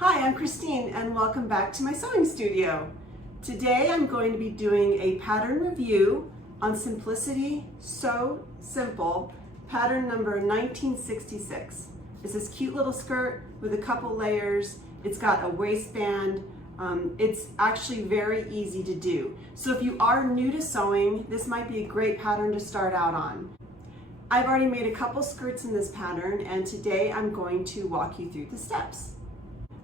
Hi, I'm Christine and welcome back to my sewing studio. Today I'm going to be doing a pattern review on Simplicity SewSimple pattern number 1966. It's this cute little skirt with a couple layers. It's got a waistband. It's actually very easy to do. So if you are new to sewing, this might be a great pattern to start out on. I've already made a couple skirts in this pattern and today I'm going to walk you through the steps.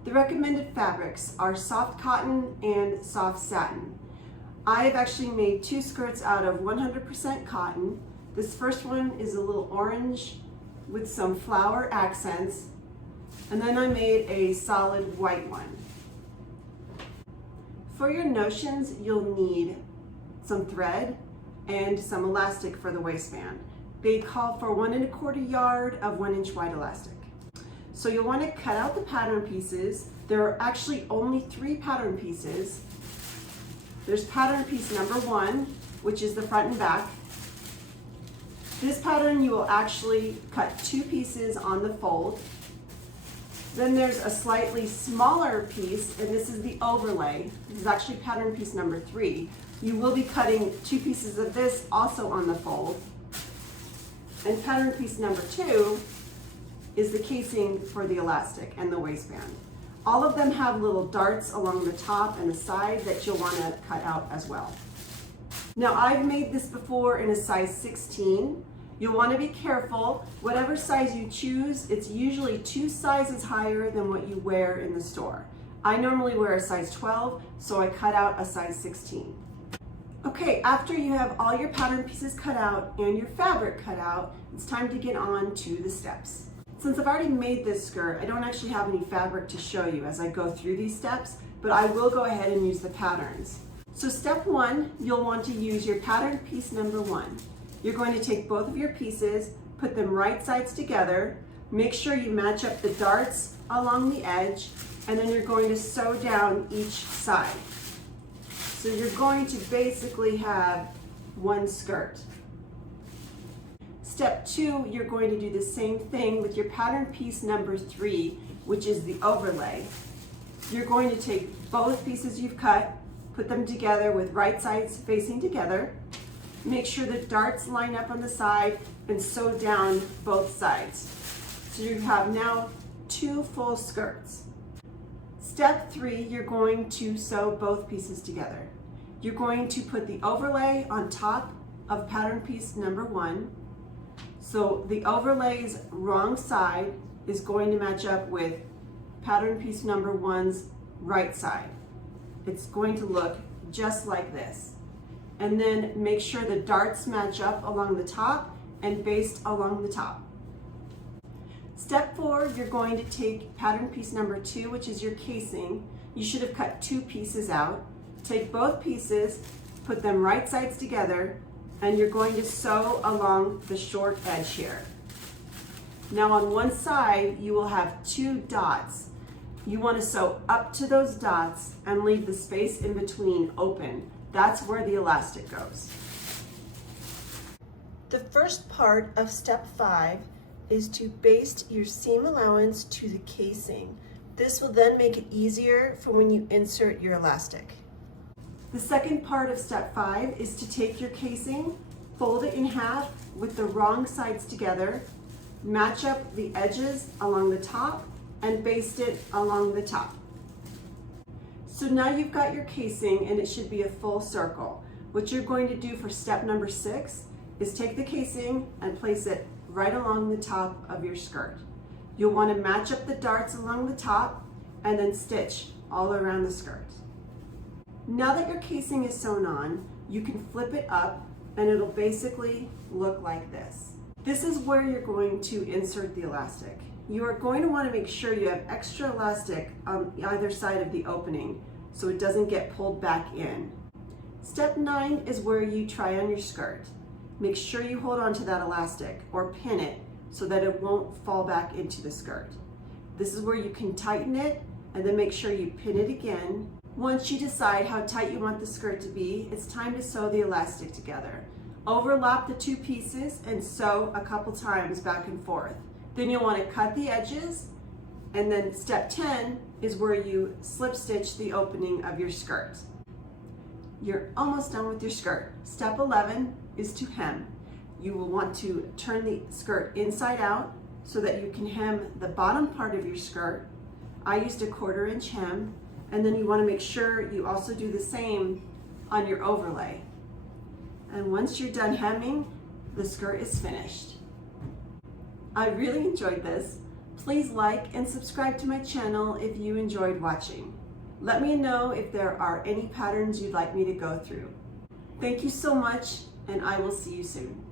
The recommended fabrics are soft cotton and soft satin. I have actually made two skirts out of 100% cotton. This first one is a little orange with some flower accents, and then I made a solid white one. For your notions, you'll need some thread and some elastic for the waistband. They call for 1 1/4 yard of 1-inch wide elastic. So you'll want to cut out the pattern pieces. There are actually only 3 pattern pieces. There's pattern piece number 1, which is the front and back. This pattern you will actually cut 2 pieces on the fold. Then there's a slightly smaller piece, and this is the overlay. This is actually pattern piece number 3. You will be cutting 2 pieces of this also on the fold. And pattern piece number 2 is the casing for the elastic and the waistband. All of them have little darts along the top and the side that you'll want to cut out as well. Now I've made this before in a size 16. You'll want to be careful. Whatever size you choose, it's usually 2 sizes higher than what you wear in the store. I normally wear a size 12, so I cut out a size 16. Okay, after you have all your pattern pieces cut out and your fabric cut out, it's time to get on to the steps. Since I've already made this skirt, I don't actually have any fabric to show you as I go through these steps, but I will go ahead and use the patterns. So step 1, you'll want to use your pattern piece number 1. You're going to take both of your pieces, put them right sides together, make sure you match up the darts along the edge, and then you're going to sew down each side. So you're going to basically have one skirt. Step 2, you're going to do the same thing with your pattern piece number 3, which is the overlay. You're going to take both pieces you've cut, put them together with right sides facing together, make sure the darts line up on the side, and sew down both sides. So you have now 2 full skirts. Step 3, you're going to sew both pieces together. You're going to put the overlay on top of pattern piece number 1. So the overlay's wrong side is going to match up with pattern piece number 1's right side. It's going to look just like this. And then make sure the darts match up along the top and baste along the top. Step 4, you're going to take pattern piece number 2, which is your casing. You should have cut 2 pieces out. Take both pieces, put them right sides together, and you're going to sew along the short edge here. Now on one side, you will have 2 dots. You want to sew up to those dots and leave the space in between open. That's where the elastic goes. The first part of step 5 is to baste your seam allowance to the casing. This will then make it easier for when you insert your elastic. The second part of step 5 is to take your casing, fold it in half with the wrong sides together, match up the edges along the top, and baste it along the top. So now you've got your casing and it should be a full circle. What you're going to do for step number 6 is take the casing and place it right along the top of your skirt. You'll want to match up the darts along the top and then stitch all around the skirt. Now that your casing is sewn on, you can flip it up and it'll basically look like this. This is where you're going to insert the elastic. You are going to want to make sure you have extra elastic on either side of the opening so it doesn't get pulled back in. Step 9 is where you try on your skirt. Make sure you hold on to that elastic or pin it so that it won't fall back into the skirt. This is where you can tighten it and then make sure you pin it again. Once you decide how tight you want the skirt to be, it's time to sew the elastic together. Overlap the 2 pieces and sew a couple times back and forth. Then you'll want to cut the edges And then step 10 is where you slip stitch the opening of your skirt. You're almost done with your skirt. Step 11 is to hem. You will want to turn the skirt inside out so that you can hem the bottom part of your skirt. I used a 1/4 inch hem, and then you want to make sure you also do the same on your overlay. And once you're done hemming, the skirt is finished. I really enjoyed this. Please like and subscribe to my channel if you enjoyed watching. Let me know if there are any patterns you'd like me to go through. Thank you so much, and I will see you soon.